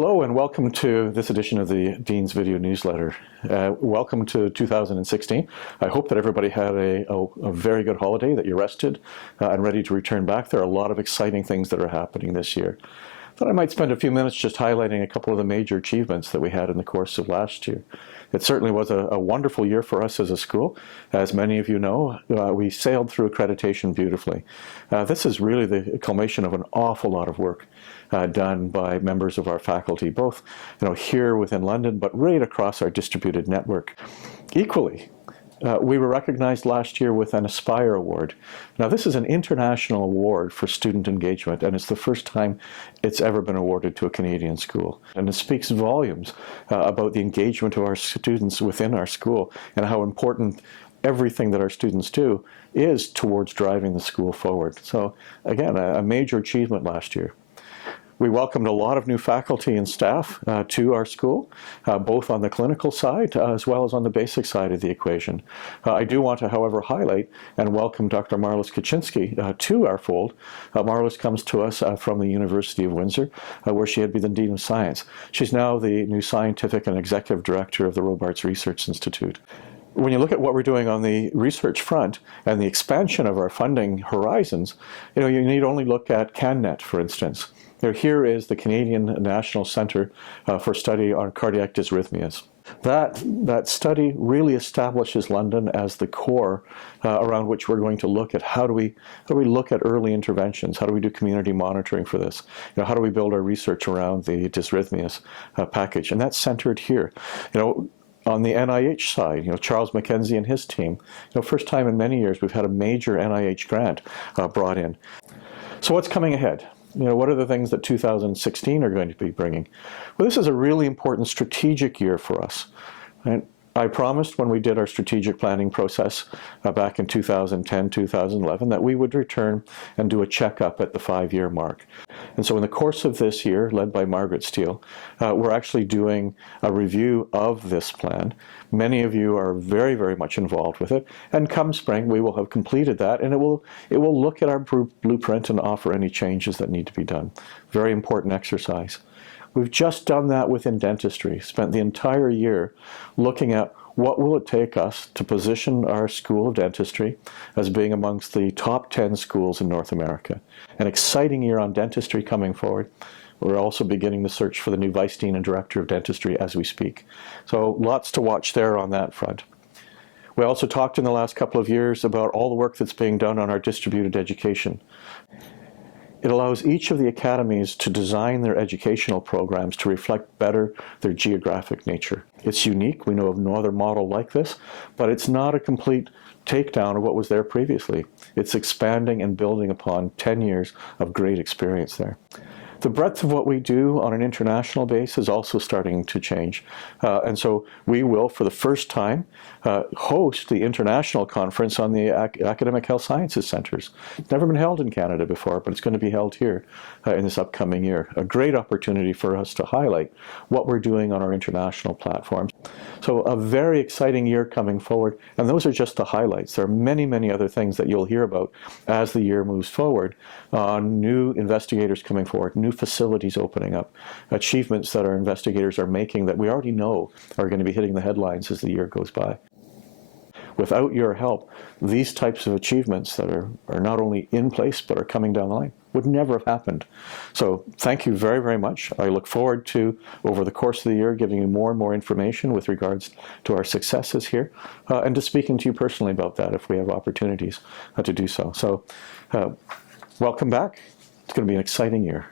Hello and welcome to this edition of the Dean's Video Newsletter. Welcome to 2016. I hope that everybody had a very good holiday, that you rested and ready to return back. There are a lot of exciting things that are happening this year. Thought I might spend a few minutes just highlighting a couple of the major achievements that we had in the course of last year. It certainly was a wonderful year for us as a school. As many of you know, we sailed through accreditation beautifully. This is really the culmination of an awful lot of work done by members of our faculty, both here within London, but right across our distributed network. Equally, we were recognized last year with an Aspire Award. Now, this is an international award for student engagement, and it's the first time it's ever been awarded to a Canadian school. And it speaks volumes about the engagement of our students within our school and how important everything that our students do is towards driving the school forward. So, again, a major achievement last year. We welcomed a lot of new faculty and staff to our school, both on the clinical side as well as on the basic side of the equation. I do want to, however, highlight and welcome Dr. Marlis Kaczynski to our fold. Marlis comes to us from the University of Windsor, where she had been the Dean of Science. She's now the new Scientific and Executive Director of the Robarts Research Institute. When you look at what we're doing on the research front and the expansion of our funding horizons, you need only look at CanNet, for instance. Here is the Canadian National Centre for Study on Cardiac Dysrhythmias. That study really establishes London as the core around which we're going to look at how do we look at early interventions, how do we do community monitoring for this, how do we build our research around the dysrhythmias package, and that's centered here. On the NIH side, Charles McKenzie and his team, first time in many years we've had a major NIH grant brought in. So what's coming ahead? What are the things that 2016 are going to be bringing? Well, this is a really important strategic year for us. And I promised when we did our strategic planning process back in 2010, 2011, that we would return and do a checkup at the 5-year mark. And so in the course of this year, led by Margaret Steele, we're actually doing a review of this plan. Many of you are very, very much involved with it. And come spring, we will have completed that, and it will look at our blueprint and offer any changes that need to be done. Very important exercise. We've just done that within dentistry, spent the entire year looking at what will it take us to position our School of Dentistry as being amongst the top 10 schools in North America. An exciting year on dentistry coming forward. We're also beginning the search for the new Vice Dean and Director of Dentistry as we speak. So lots to watch there on that front. We also talked in the last couple of years about all the work that's being done on our distributed education. It allows each of the academies to design their educational programs to reflect better their geographic nature. It's unique. We know of no other model like this, but it's not a complete takedown of what was there previously. It's expanding and building upon 10 years of great experience there. The breadth of what we do on an international base is also starting to change. And so we will, for the first time, host the international conference on the Academic Health Sciences Centers. It's never been held in Canada before, but it's going to be held here in this upcoming year. A great opportunity for us to highlight what we're doing on our international platforms. So a very exciting year coming forward, and those are just the highlights. There are many, many other things that you'll hear about as the year moves forward on new investigators coming forward, new facilities opening up, achievements that our investigators are making that we already know are going to be hitting the headlines as the year goes by. Without your help, these types of achievements that are not only in place but are coming down the line would never have happened. So thank you very, very much. I look forward to, over the course of the year, giving you more and more information with regards to our successes here and to speaking to you personally about that if we have opportunities to do so. So welcome back. It's going to be an exciting year.